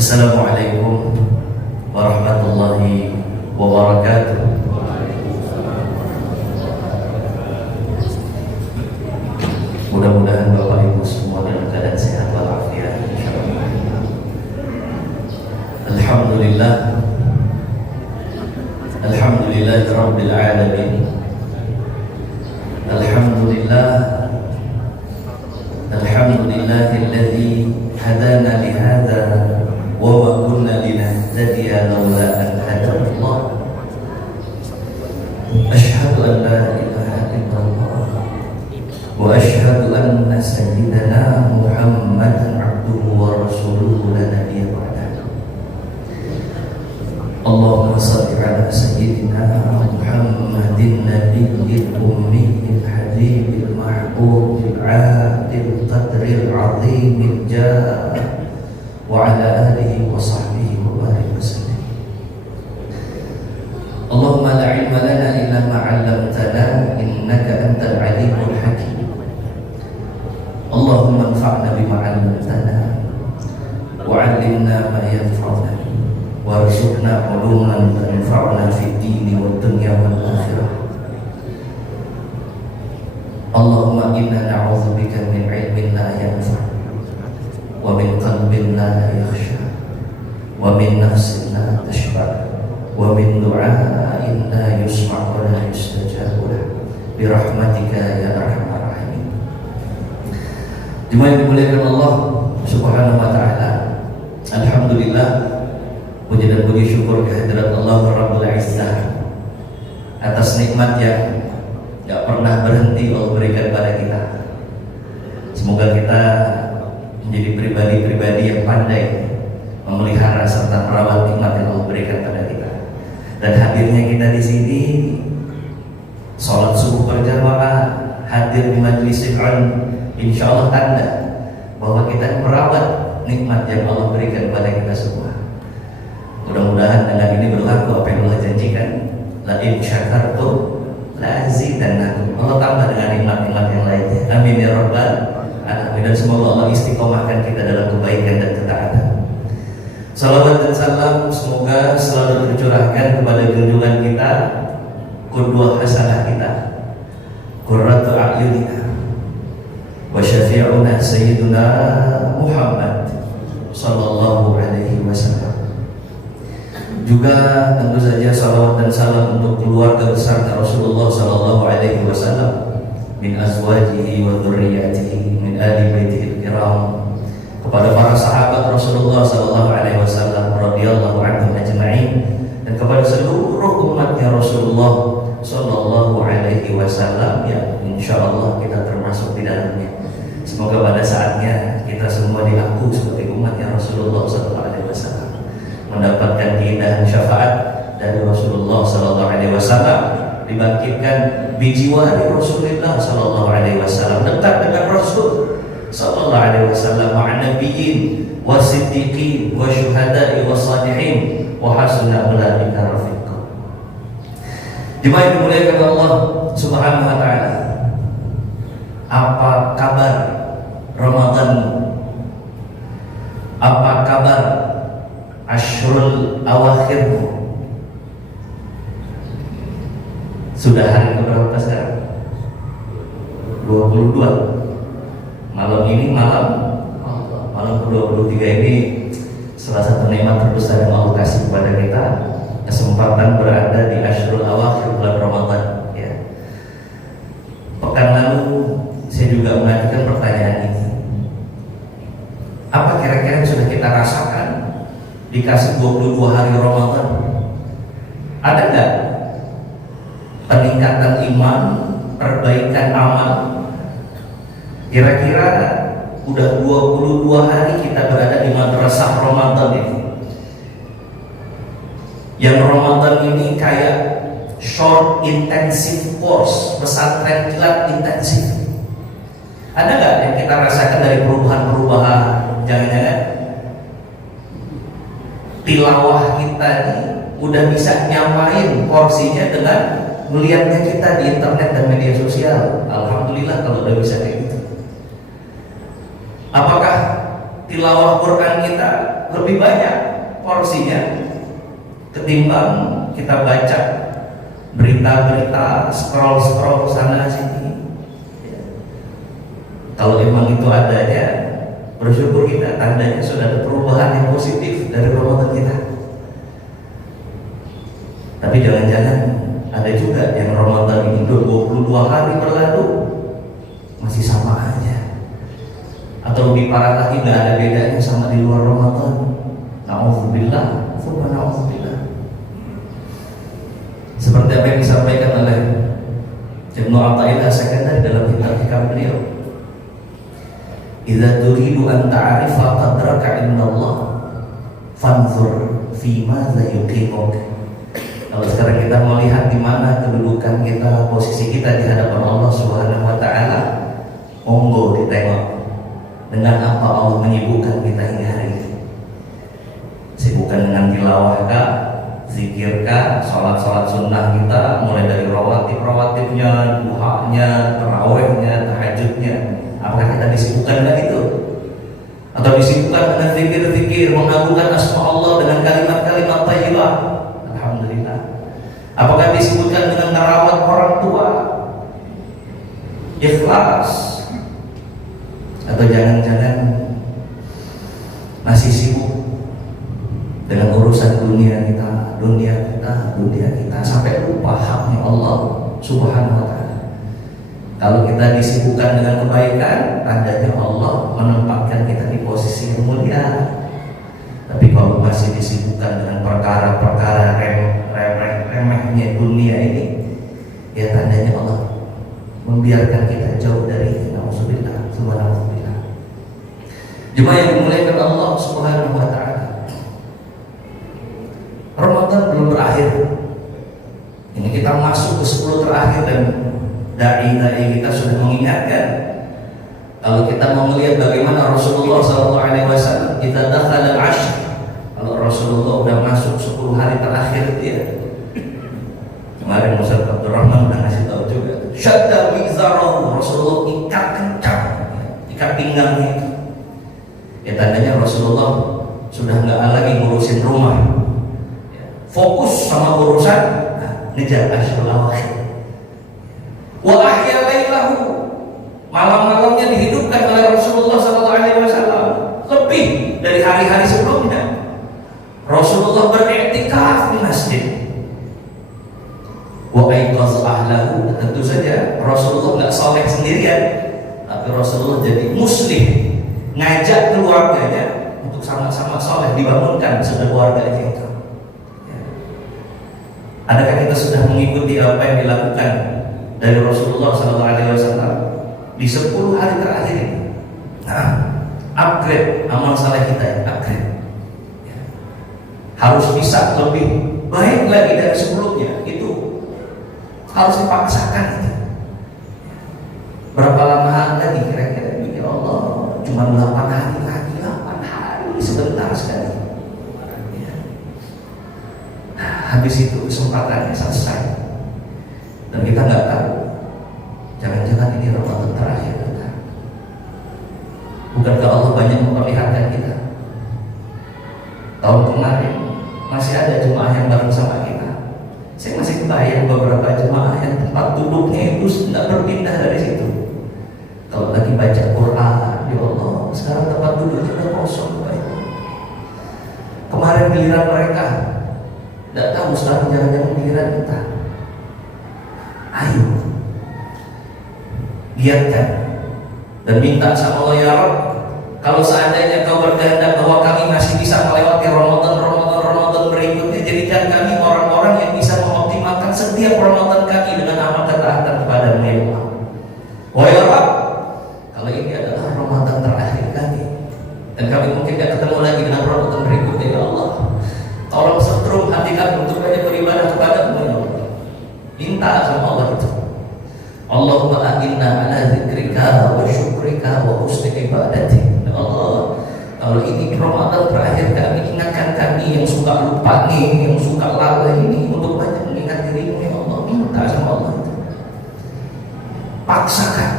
Assalamualaikum warahmatullahi wabarakatuh. Mudah-mudahan Bapak Ibu semua dalam keadaan sehat walafiat, insyaallah. Alhamdulillah, alhamdulillahirabbil alamin. Alhamdulillahilladzi hadana lihadza wa ma kunna linahtadiya laula an hadanallah. Asyhadu an la ilaha illallah wa asyhadu anna sayyidana Muhammadan abduhu wa rasuluhu la nabiyya ba'dahu. Allahumma shalli ala sayyidina Muhammadin nabiyil ummiyil habibil mahbubil adil qadril azimil jah wa ala alihi wa sahbihi wa barik wasallam. Allahumma la ilma lana illa ma 'allamtana innaka antal alimul hakim. Allahumma anfa'na bima 'allamtana wa 'allimna ma yanfa'una warzuqna 'uluman tanfa'una fid dini wad dunya wal akhirah. Allahumma inna na'udzubika min 'ilmin la yanfa' wa min qalbin la yakhsha wa min nafsin la tashba' wa min du'a'in la yusma' wa la yustajabu lahu bi rahmatika ya arhamar rahimin. Jemaah yang dimuliakan Allah Subhanahu wa taala, alhamdulillah, puji dan puji syukur kehadirat Allah Rabbul Izzah atas nikmat yang gak pernah berhenti Allah berikan pada kita. Semoga kita menjadi pribadi-pribadi yang pandai memelihara serta merawat nikmat yang Allah berikan pada kita. Dan hadirnya kita di sini, sholat subuh berjamaah, hadir di majelis ilmu, insya Allah tanda bahwa kita merawat nikmat yang Allah berikan pada kita semua. Mudah-mudahan dengan ini berlaku apa yang Allah janjikan, la in syakartum la azidannakum. Allah tambah dengan nikmat-nikmat yang lainnya. Amin ya rabbal alamin. Dan semoga Allah istiqomahkan kita dalam kebaikan dan ketaatan. Salawat dan salam semoga selalu tercurahkan kepada junjungan kita, qudwah hasanah kita, qurratu a'yunina, wa syafi'una sayyiduna Muhammad sallallahu alaihi wasallam. Juga tentu saja salawat dan salam untuk keluarga besar Rasulullah sallallahu alaihi wasallam, min azwajihi wa dzurriyyatihi min ali baitihi kiram, kepada para sahabat Rasulullah sallallahu alaihi wasallam radhiyallahu anhum ajma'in, dan kepada seluruh umatnya Rasulullah sallallahu alaihi wasallam yang insyaallah kita termasuk di dalamnya. Semoga pada saatnya kita semua dilaku seperti umatnya Rasulullah sallallahu alaihi wasallam, mendapatkan keindahan syafaat dari Rasulullah sallallahu alaihi wasallam, dibangkitkan bijiwari Rasulullah sallallahu alaihi wasallam, dekat dengan Rasul sallallahu alaihi wasallam, ma'an nabiyyin wasiddiqin wasyuhada'i wassalihin wa hasuna ulaika rafiqa. Jemaah yang dimuliakan Allah Subhanahu wa taala, apa kabar Ramadan? Apa kabar Ashrul Awakhirmu? Sudah hari keberapa sekarang? 22. Malam ini malam ke-23 ini salah satu nikmat terbesar yang Allah kasih kepada kita, kesempatan berada di Ashrul Awakhir bulan Ramadan ya. Pekan lalu saya juga mengajukan pertanyaan ini. Apa kira-kira yang sudah kita rasakan dikasih 22 hari Ramadan? Ada enggak peningkatan iman, perbaikan amal? Kira-kira udah 22 hari kita berada di madrasah Ramadan ini. Yang Ramadan ini kayak short intensive course, pesantren kilat intensif. Ada nggak yang kita rasakan dari perubahan-perubahan? Jangan-jangan tilawah kita ini udah bisa nyamain porsinya dengan melihatnya kita di internet dan media sosial. Alhamdulillah kalau udah bisa kayak gitu. Apakah tilawah Quran kita lebih banyak porsinya ketimbang kita baca berita-berita, scroll sana sini. Kalau memang itu adanya, bersyukur kita, tandanya sudah ada perubahan yang positif dari Ramadan kita. Tapi jangan-jangan ada juga yang Ramadan ini 22 hari berlalu masih sama aja, atau lebih parah lagi, nggak ada bedanya sama di luar Ramadan. Na'udzubillah, na'udzubillah. Seperti apa yang disampaikan oleh Ibnu Athaillah As-Sakandari dalam kitab beliau, "Idza turidu an ta'rifa qadraka indallah, fanzur fi madza yuqimuk." Kalau sekarang kita mau lihat di mana kedudukan kita, posisi kita di hadapan Allah Subhanahu wa taala, monggo ditengok dengan apa Allah menyibukkan kita ini hari ini. Sibukkan dengan tilawah kah, zikir kah, sholat sunnah kita, mulai dari rawatibnya, duhanya, tarawihnya, tahajudnya. Apakah kita disibukkan dengan itu? Atau disibukkan dengan zikir-zikir, mengagungkan asma Allah dengan kalimat-kalimat thayyibah? Alhamdulillah. Apakah disibukkan dengan merawat orang tua, ikhlas? Atau jangan-jangan masih sibuk dengan urusan dunia kita sampai lupa haknya Allah Subhanahu wa taala. Kalau kita disibukkan dengan kebaikan, tandanya Allah menempatkan kita di posisi yang mulia. Tapi kalau masih disibukkan dengan perkara-perkara remehnya dunia ini, ya tandanya Allah membiarkan kita jauh dari na'udzubillah, subhanallah. Jemaah yang dimuliakan Allah Subhanahu wa taala, Ramadan belum berakhir. Ini kita masuk ke 10 terakhir dan dai kita sudah mengingatkan. Kalau kita mau melihat bagaimana Rasulullah SAW kita dakhala al-ashr, kalau Rasulullah udah masuk 10 hari terakhir dia, kemarin Ustaz Abdul Rahman udah ngasih tahu juga, syadda mizarahu, Rasulullah ikat kencang, ikat pinggangnya. Ya tandanya Rasulullah sudah nggak lagi ngurusin rumah, fokus sama urusan ngejar asyrul awakhir. Wa ahya lailahu, malam-malamnya dihidupkan oleh Rasulullah SAW lebih dari hari-hari sebelumnya. Rasulullah beriktikaf di masjid. Wa aiqaz ahlahu, tentu saja Rasulullah nggak saleh sendirian, tapi Rasulullah jadi muslim, ngajak keluarganya untuk sama-sama saleh, dibangunkan sudah keluarga itu. Adakah kita sudah mengikuti apa yang dilakukan dari Rasulullah SAW di 10 hari terakhir ini? Upgrade amal saleh kita, upgrade. Harus bisa lebih baik lagi dari sebelumnya. Itu harus dipaksakan. Berapa lama lagi kira-kira? Ya Allah, cuma 8 hari lagi, 8 hari, sebentar sekali. Habis itu kesempatannya selesai, dan kita nggak tahu, jangan-jangan ini Ramadan terakhir kita. Bukankah Allah banyak memperlihatkan kita? Tahun kemarin masih ada jemaah yang bareng sama kita. Saya masih kebayang beberapa jemaah yang tempat duduknya itu tidak berpindah dari situ. Kalau lagi baca Quran, ya Allah, sekarang tempat duduknya sudah kosong. Kemarin giliran mereka, tidak tahu sekarang jangan-jangan pikiran kita. Ayo biarkan dan minta sama Allah, ya Rabb, kalau seandainya kau berkehendak bahwa kami masih bisa melewati Ramadan berikutnya, jadikan kami orang-orang yang bisa mengoptimalkan setiap Ramadan kami dengan amal ketaatan kepada-Mu, ya Allah. Oh ya Rabb, kalau ini adalah Ramadan terakhir kami dan kami mungkin tidak ketemu lagi dengan Ramadan berikutnya, ya Allah, tolong setrum hati kami untuk banyak beribadah kepada-Mu, ya Allah. Minta sama Allah itu. Allahumma a'inna ala zikrika wa syukrika wa husni ibadatik. Ya Allah, kalau ini Ramadan terakhir kami, ingatkan kami yang suka lupa nih, yang suka lalai ini, untuk banyak mengingat diri-Mu, ya Allah. Minta sama Allah itu. Paksakan.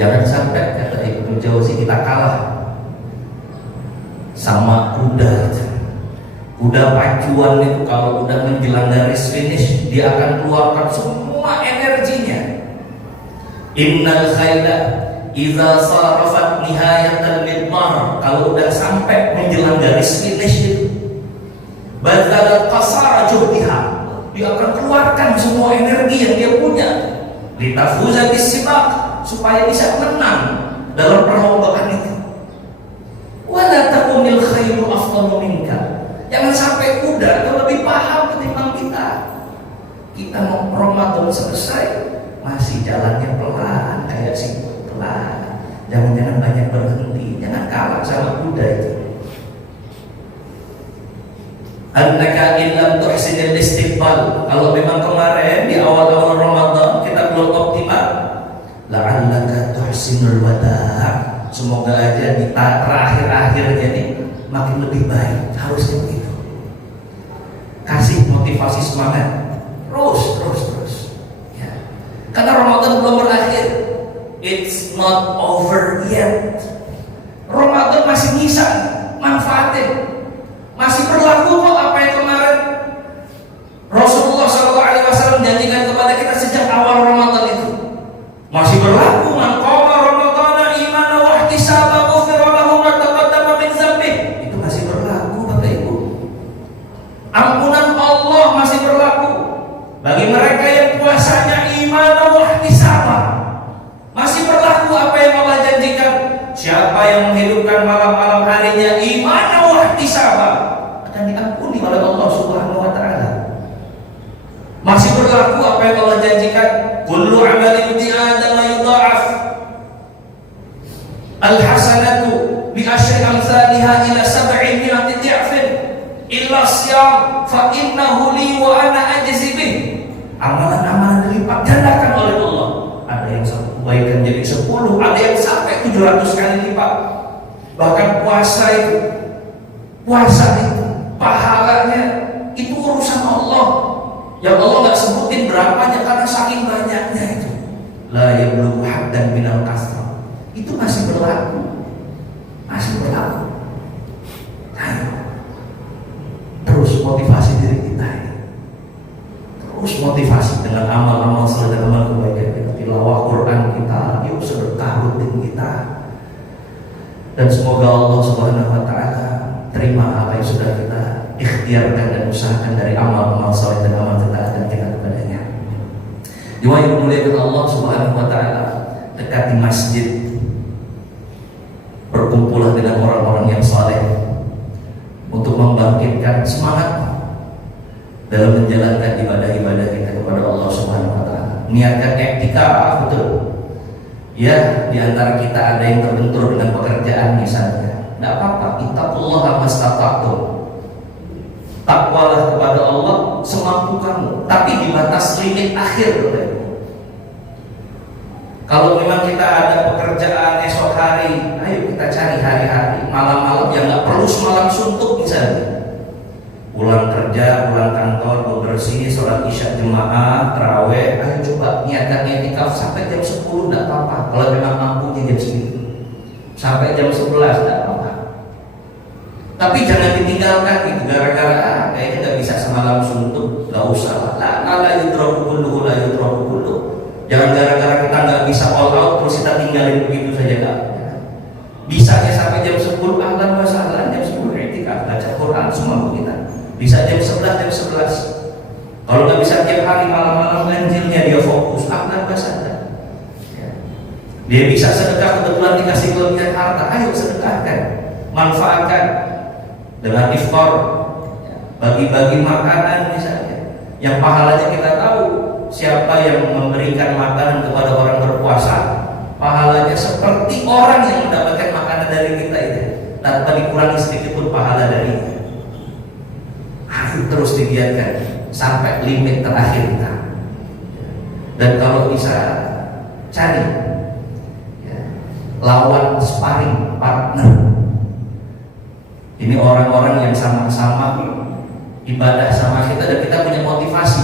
Jangan sampai kata Ibnu Jauzi kita kalah. sama kuda. Kuda pacuan itu kalau udah menjelang garis finish, dia akan keluarkan semua energinya. Innal khayla idza sarafat nihayatal midmar, kalau udah sampai menjelang garis finish itu, badal qasara juhdiha, dia akan keluarkan semua energi yang dia punya, litafuza bisibaq, supaya bisa menang dalam perlombaan itu. Wala takunil khaylu afdalu minka, jangan sampai kuda itu lebih paham ketimbang kita. Kita mau Ramadan selesai masih jalannya pelan kayak siput pelan. Jangan-jangan banyak berhenti, jangan kalah sama kuda itu. Annaka illam tuhsinil istiqbal, kalau memang kemarin di awal-awal Ramadan kita belum optimal, la'allaka tuhsinul wada', semoga aja di terakhir-akhirnya nih makin lebih baik. Harusnya begitu. Kasih motivasi semangat, terus ya. Karena Ramadan belum berakhir, it's not over yet. Ramadan masih bisa manfaatin, masih berlaku kok apa yang kemarin Rasulullah SAW janjikan kepada kita sejak awal Ramadan itu. Masih berlaku. Man qama Ramadana imanan wa ihtisaban ghufira lahu ma taqaddama min dzambih. Itu masih berlaku Bapak Ibu. Ampunan Allah masih berlaku bagi mereka yang puasanya imanan wa ihtisaban. Masih berlaku apa yang Allah janjikan. Siapa yang menghidupkan malam-malam harinya imanan wa ihtisaban akan diampuni oleh Allah Subhanahu wa taala. Masih berlaku apa yang Allah janjikan. Kullu amali ibni Adam yudha'af al-hasanatu bi asyri amsalha ila 700 dhi'fin illa siyam fa innahu li wa ana ajzi bih. Amalan-amalan dilipat gandakan oleh Allah. Ada yang kebaikan jadi 10, ada yang sampai 700 kali lipat. Bahkan puasa itu pahalanya itu urusan Allah. Yang Allah nggak sebutin berapanya karena saking banyaknya itu. La yablughu haddan minal kasrah. Itu masih berlaku. Ayo. Terus motivasi diri kita ini. Terus motivasi dengan amal-amal saleh dan amal kebaikan kita. Tilawah Quran kita, yuk sedekah rutin kita. Dan semoga Allah Subhanahu wa taala terima apa yang sudah kita ikhtiarkan dan usahakan dari amal-amal saleh dan amal ketaatan kita kepadanya. Diwajib muliakan Allah Subhanahu wa taala, dekati masjid, berkumpullah dengan orang-orang yang saleh untuk membangkitkan semangat dalam menjalankan ibadah-ibadah kita kepada Allah Subhanahu wa taala. Niatkan iktikaf, betul. Ya, di antara kita ada yang terbentur dengan pekerjaan misalnya. Tidak apa-apa, ittaqullaha mastata'tum. Takwalah kepada Allah semampu kamu, tapi di batas limit akhir. Kalau memang kita ada pekerjaan esok hari, ayo kita cari hari-hari, malam-malam yang nggak perlu semalam suntuk misalnya. Pulang kerja, pulang kantor, bebersih, sholat isya jemaah, taraweh, ayo coba niatkan i'tikaf sampai jam 10 tidak apa-apa. Kalau memang mampunya jam 9 sampai jam 11 tidak apa-apa. Tapi jangan ditinggalkan gitu gara-gara kayaknya nggak bisa semalam suntuk, nggak usah lah. La yudraku kulluhu, la yudraku kulluhu. Jangan gara-gara kita nggak bisa all out terus kita tinggalin begitu saja nggak. Bisanya sampai jam 10 ahlan wa sahlan, jam 10 i'tikaf baca Quran semua kita. Bisa jam 11 jam 11. Kalau nggak bisa tiap hari malam-malam ganjilnya dia fokus ahlan wa sahlan. Dia bisa sedekah kebetulan dikasih kelebihan harta, ayo sedekahkan, manfaatkan. Dengan iftar, bagi-bagi makanan misalnya, yang pahalanya kita tahu. Siapa yang memberikan makanan kepada orang berpuasa, pahalanya seperti orang yang mendapatkan makanan dari kita itu, tanpa dikurangi sedikit pun pahala darinya. Ayo terus digiatkan sampai limit terakhir kita. Dan kalau bisa cari lawan sparring partner. Ini orang-orang yang sama-sama ibadah sama kita dan kita punya motivasi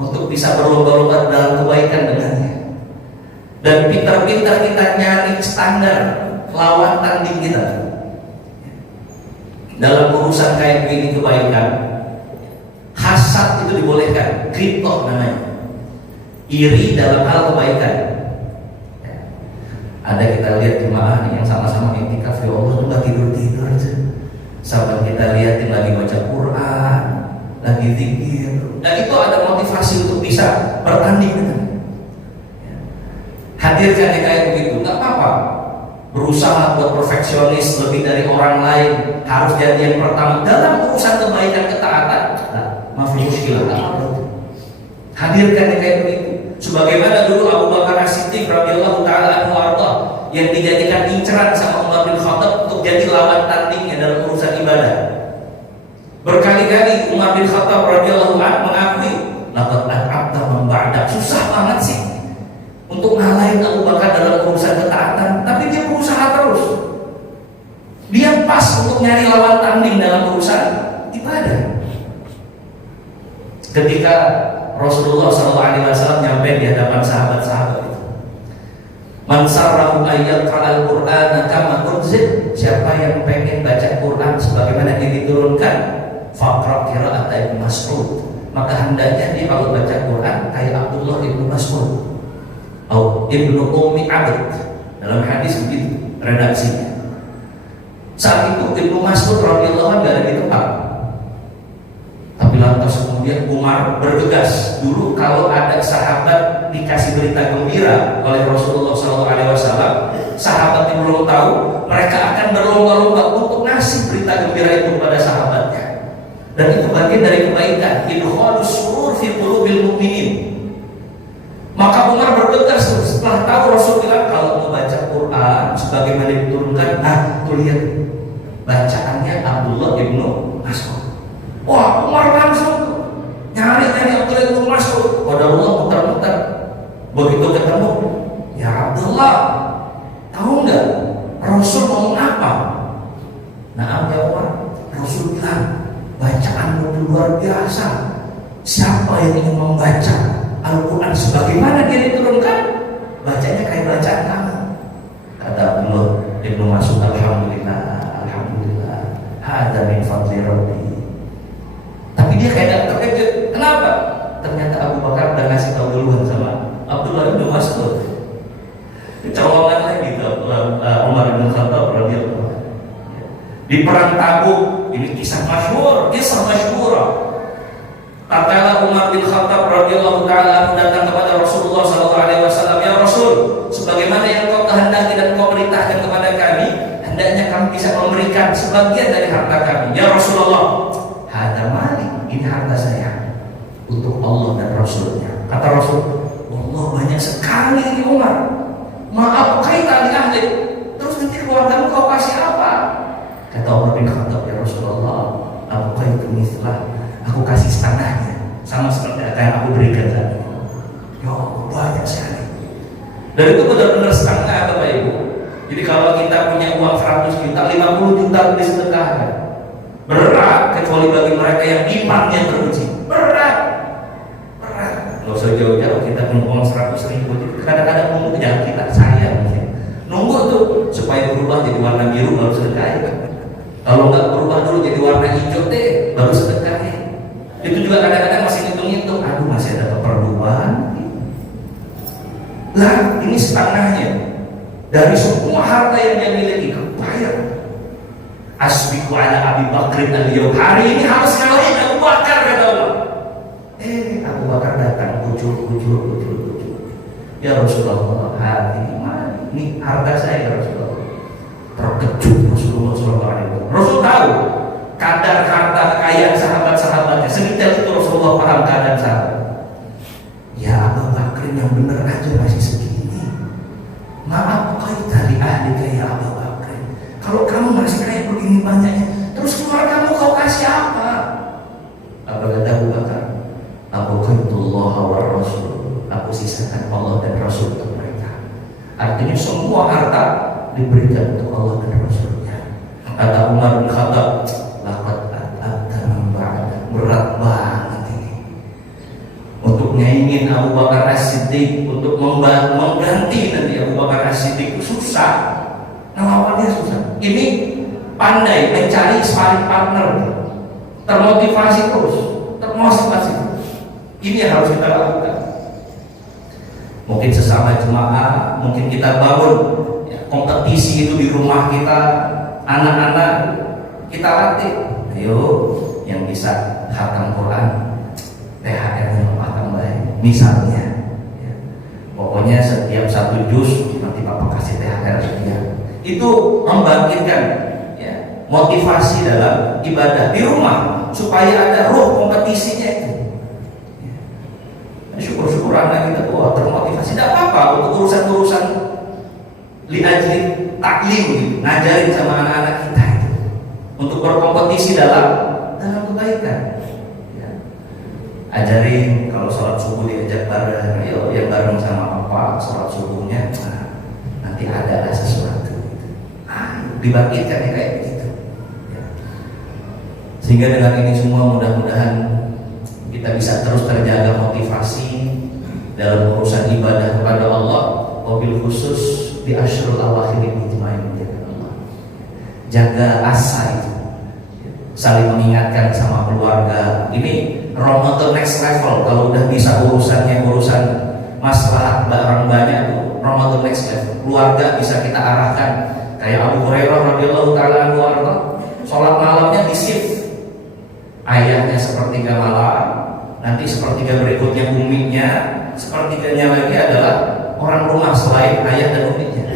untuk bisa berlomba-lomba dalam kebaikan dengannya. Dan pintar-pintar kita nyari standar lawan tanding kita. dalam urusan kayak begini kebaikan, hasad itu dibolehkan, kripto namanya, iri dalam hal kebaikan. Ada kita lihat jemaah nih yang sama-sama iktikaf, ya Allah nggak tidur-tidur aja. Sampai kita lihatin lagi baca Quran, lagi zikir, dan itu ada motivasi untuk bisa bertanding dengan. Hadirkan yang kayak begitu, nggak apa-apa. Berusaha buat perfeksionis lebih dari orang lain, harus jadi yang pertama dalam urusan kebaikan ketaatan. Nah, maaf muskilah apa? Hadirkan yang kayak begitu. Sebagaimana dulu Abu Bakar As-Siddiq radhiyallahu taala anhu arda yang dijadikan inceran sama Umar bin Khattab untuk jadi lawan tandingnya dalam urusan ibadah. Berkali-kali Umar bin Khattab radhiyallahu anhu mengakui, laqad at'abta man ba'dak. Susah banget sih untuk ngalahin Abu Bakar dalam urusan ketaatan, tapi dia berusaha terus. Dia pas untuk nyari lawan tanding dalam urusan ibadah. Ketika Rasulullah SAW nyampe di hadapan sahabat-sahabat itu, man sarrahu ayyaqra'al Qur'ana kama unzil, siapa yang pengen baca Quran sebagaimana yang diturunkan, faqra qira'at Ibnu Mas'ud, maka hendaknya dia kalau baca Quran kayak Abdullah Ibnu Mas'ud atau Ibnu Ummi Abd. Dalam hadis begitu redaksinya. Saat itu Ibnu Mas'ud radhiyallahu anhu ada di tempat. Tapi lantas kemudian Umar bergegas. Dulu kalau ada sahabat dikasih berita gembira oleh Rasulullah SAW, sahabat yang belum tahu, mereka akan berlomba-lomba untuk ngasih berita gembira itu kepada sahabatnya. Dan itu bagian dari kebaikan, idkhalus surur fi qulubil mu'minin. Maka Umar bergegas setelah tahu Rasul bilang kalau mau baca Quran sebagaimana diturunkan, nah tuh lihat bacaannya Abdullah Ibnu Mas'ud. Wah, Umar langsung nyari Abdullah Ibnu Mas'ud. Qadarullah muter-muter. Begitu ketemu, ya Abdullah, tahu nggak Rasul ngomong apa? Nah, ya Umar, Rasul bilang bacaanmu itu luar biasa. Siapa yang ingin membaca Al-Quran sebagaimana dia diturunkan, bacanya kayak bacaan kamu. Kata Abdullah Ibnu Mas'ud, alhamdulillah, alhamdulillah, hada min fadli Rabbi. Tapi dia kayak terkejut. Kenapa? Ternyata Abu Bakar udah ngasih tahu duluan sama Abdullah Ibnu Mas'ud. Colongan lagi Umar bin Khattab radhiyallahu anhu. Di perang Tabuk, ini kisah masyhur. Tatkala Umar bin Khattab radhiyallahu taala datang kepada Rasulullah SAW, ya Rasul, sebagaimana yang kau kehendaki dan kau perintahkan kepada kami, hendaknya kami bisa memberikan sebagian dari harta kami. Ya Rasulullah, hada mali, ini harta saya untuk Allah dan Rasulnya. Kata Rasul, Allah banyak sekali ini Umar. Maaf, kaitan di ahli. Terus nanti keluargamu kau kasih apa? Kata Umar bin Khattab, ya Rasulullah, aku kaitu mislah, aku kasih setengahnya, sama seperti apa yang aku berikan tadi. Ya Allah, banyak sekali. Dan itu benar-benar setengah, Bapak Ibu. Jadi kalau kita punya uang 100 juta, 50 juta disedekahkan. Berat, kecuali bagi mereka yang imannya teruji. Berat. Gak usah jauh-jauh, kita punya uang 100.000, kadang-kadang nunggu ya kita sayang. Nunggu tuh supaya berubah jadi warna biru baru sedekah. Kalau nggak berubah dulu jadi warna hijau deh, baru sedekah. Itu juga kadang-kadang masih hitung-hitung, aduh masih ada keperluan. Lah, ini setengahnya dari semua harta yang dia miliki, kebayang. Asbiqu ala Abi Bakrin al-yawm, hari ini harus ngalahin Abu Bakar, kata Allah. Abu Bakar datang, ujur. Ya Rasulullah, hati ini harta saya, ya Rasulullah. Terkejut Rasulullah SAW. Rasul tahu kadar harta kekayaan sahabat-sahabatnya, sedetail itu Rasulullah paham keadaan sahabat. Ya Abu Bakrin yang bener aja masih segini. Maaf, kau dari ahli kaya Abu Bakrin. Kalau kamu masih kayak begini banyaknya, terus keluargamu kau kasih apa? Apa kata Abu Bakar? Abu Qintullah wa Rasul, aku sisakan Allah dan Rasul untuk mereka. Artinya semua harta diberikan untuk Allah dan Rasulnya. Kata Umar bin Khattab, laqad at'abta man ba'dak, berat banget ini. Untuk nyaingin Abu Bakar As-Siddiq, untuk mengganti nanti Abu Bakar As-Siddiq itu susah. Ngelawannya susah. Ini pandai mencari sparring partner, termotivasi terus, termotivasi terus. Ini yang harus kita lakukan. Mungkin sesama jemaah, mungkin kita bangun kompetisi itu di rumah kita, anak-anak kita latih. Ayo, yang bisa khatam Quran, THR-nya tambah, misalnya. Ya. Pokoknya setiap 1 juz nanti Bapak kasih THR sekian. Itu membangkitkan ya, motivasi dalam ibadah di rumah supaya ada ruh kompetisinya itu. Syukur-syukur anak kita tuh termotivasi. Tidak apa-apa untuk urusan-urusan liajli taklim gitu, ngajarin sama anak-anak kita itu untuk berkompetisi dalam kebaikan. Ya. Ajarin kalau sholat subuh diajak bareng, ayo yang bareng sama papa sholat subuhnya. Nah, nanti ada sesuatu gitu. Dibangkitkan ya kayak begitu. Ya. Sehingga dengan ini semua mudah-mudahan kita bisa terus terjaga motivasi dalam urusan ibadah kepada Allah, wabil khusus di asyrul awakhir ijmain menjaga Allah. Jaga asa itu, saling mengingatkan sama keluarga. Ini Ramadan next level. Kalau udah bisa urusan masalah barang banyak tuh, Ramadan next level. Keluarga bisa kita arahkan. Kayak Abu Hurairah radhiyallahu taala anhu, sholat malamnya di shift. Ayahnya sepertiga malam, nanti sepertiga berikutnya uminya, sepertiganya lagi adalah orang rumah selain ayah dan uminya.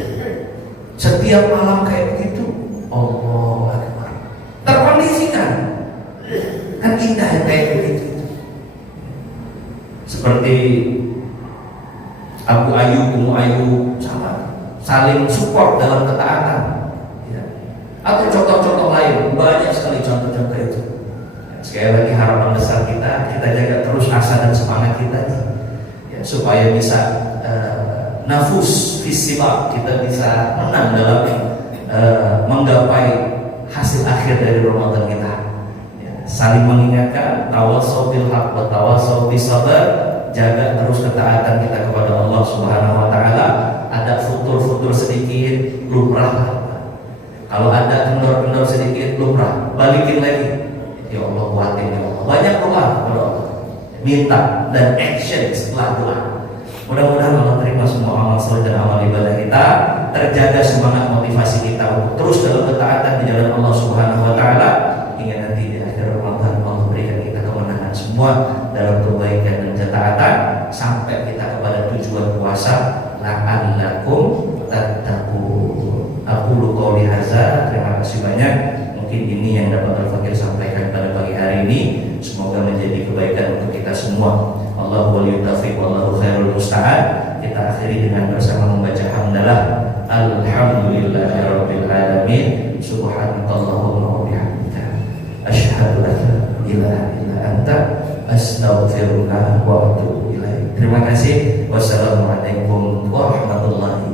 Setiap malam kayak begitu, Allahu Akbar. Terkondisikan, kan indah kayak begitu. Seperti Abu Ayyub, Ummu Ayyub, sama saling support dalam ketaatan. Ya. Atau contoh-contoh lain, banyak sekali contoh-contoh itu. Sekali lagi harapan besar kita jaga terus asa dan semangat kita ya, supaya bisa nafus fisimal, kita bisa menang dalam menggapai hasil akhir dari Ramadan kita ya, saling mengingatkan, tawassaw bil haq wa tawassaw bis sabr, jaga terus ketaatan kita kepada Allah Subhanahu wa taala. Ada futur sedikit lumrah, kalau ada kendor-kendor sedikit lumrah, balikin lagi. Ya Allah, kuatin ya Allah. Banyak doa kepada Allah, minta dan action setelah doa. Mudah-mudahan Allah terima semua amal soleh dan amal ibadah kita, terjaga semangat motivasi kita untuk terus dalam ketaatan di jalan Allah Subhanahu wa taala, hingga nanti di akhir Ramadan Allah berikan kita kemenangan semua dalam kebaikan dan ketaatan sampai kita kepada tujuan puasa la'allakum tattaqun. Aku qouli hadza, terima kasih banyak. Mungkin ini yang dapat Al-Fakir sampaikan pada pagi hari ini. Semoga menjadi kebaikan untuk kita semua. Allahu waliyut taufiq wallahu khairul musta'an. Kita akhiri dengan bersama membaca hamdalah. Alhamdulillahirabbil alamin. Subhanakallahumma wa bihamdika asyhadu an la ilaha illa anta astaghfiruka wa atubu ilaik. Terima kasih. Wassalamualaikum warahmatullahi